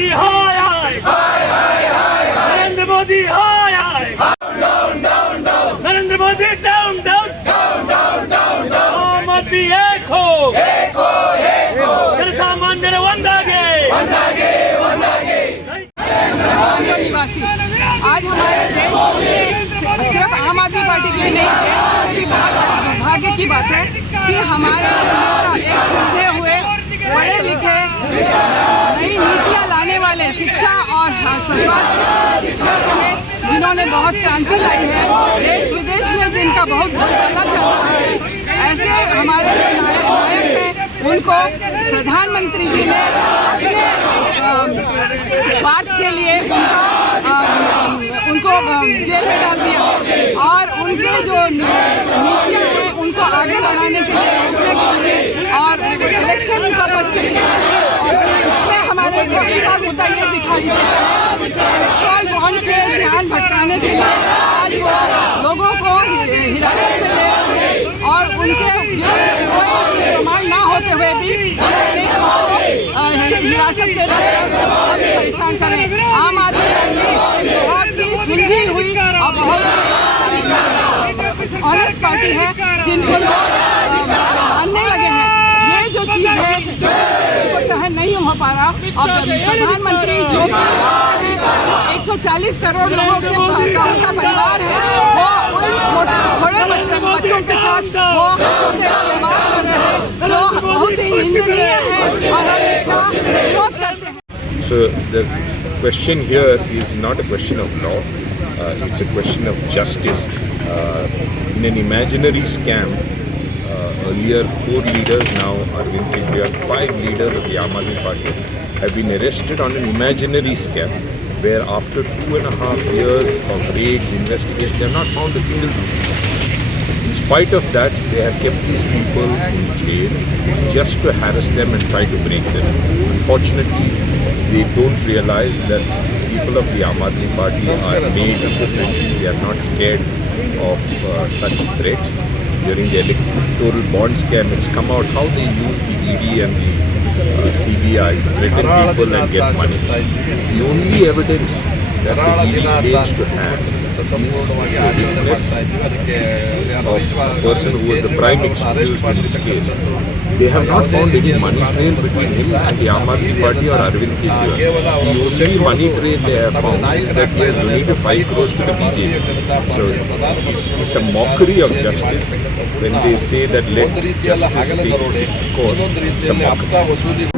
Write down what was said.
Modi, hi, hi. Hi, hi, hi, hi. Narendra Modi, hi, hi. Down, down, down. Narendra Modi, down, down. Down, down, down, down. Aam Aadmi ek ho. Ek ho, ek ho. Jन सामान्य वंदागे. वंदागे, वंदागे. निवासी आज हमारे देश में सिर्फ आम आदमी party के लिए नहीं, देश में भी बहुत दुर्भाग्य की बात है कि हमारे नेता एक सुलझे हुए पढ़े लिखे नई नीतियाँ लाने वाले शिक्षा और स्वास्थ्य क्षेत्र में जिन्होंने बहुत क्रांति लाई है, देश विदेश में जिनका बहुत बोलबाला चल रहा है, ऐसे हमारे जो नायक हैं उनको प्रधानमंत्री जी ने अपने स्वार्थ के लिए उनको जेल में डाल दिया और उनके जो नीतियाँ हैं उनको आगे बढ़ाने के लिए, रोकने के लिए और इलेक्शन पर्पज के लिए, और इसमें हमारे एक और मुद्दा ये दिखाई देता है इलेक्ट्रल बॉन्ड से ध्यान भटकाने के लिए आज वो लोगों को हिरासत में ले और उनके कोई प्रमाण ना होते हुए भी हिरासत में परेशान करें। आम आदमी पार्टी बहुत ही सुलझी हुई और बहुत ऑनेस्ट पार्टी है जिनको लोग मानने लगे हैं। ये जो चीज़ है उनको सहन नहीं हो पा रहा और प्रधानमंत्री जो कि 140 करोड़ लोगों के का परिवार है वो उन थोड़े बच्चों के साथ वो व्यवहार कर रहे हैं जो बहुत ही निंदनीय है और हम इसका विरोध करते हैं। So the question here is not a question of law, it's a question of justice. In an imaginary scam, earlier 4 leaders, now Arvind Kejriwal, 5 leaders of the Aam Aadmi Party have been arrested on an imaginary scam where after 2.5 years of raids, investigations, they have not found a single rupee. In spite of that, they have kept these people in jail just to harass them and try to break them. Unfortunately, they don't realize that people of the Aam Aadmi Party are made differently. They are not scared of such threats. During the electoral bond scam, it's come out how they use the ED and the CBI to threaten people and get money. The only evidence that the ED claims to have is the witness of a person who was the prime accused in this case. They have not found any money trail between him and the Aam Aadmi Party or Arvind Kejriwal. The only money trail they have found is that he has donated 5 crores to the BJP. So it's a mockery of justice when they say that let justice take its course. It's a mockery.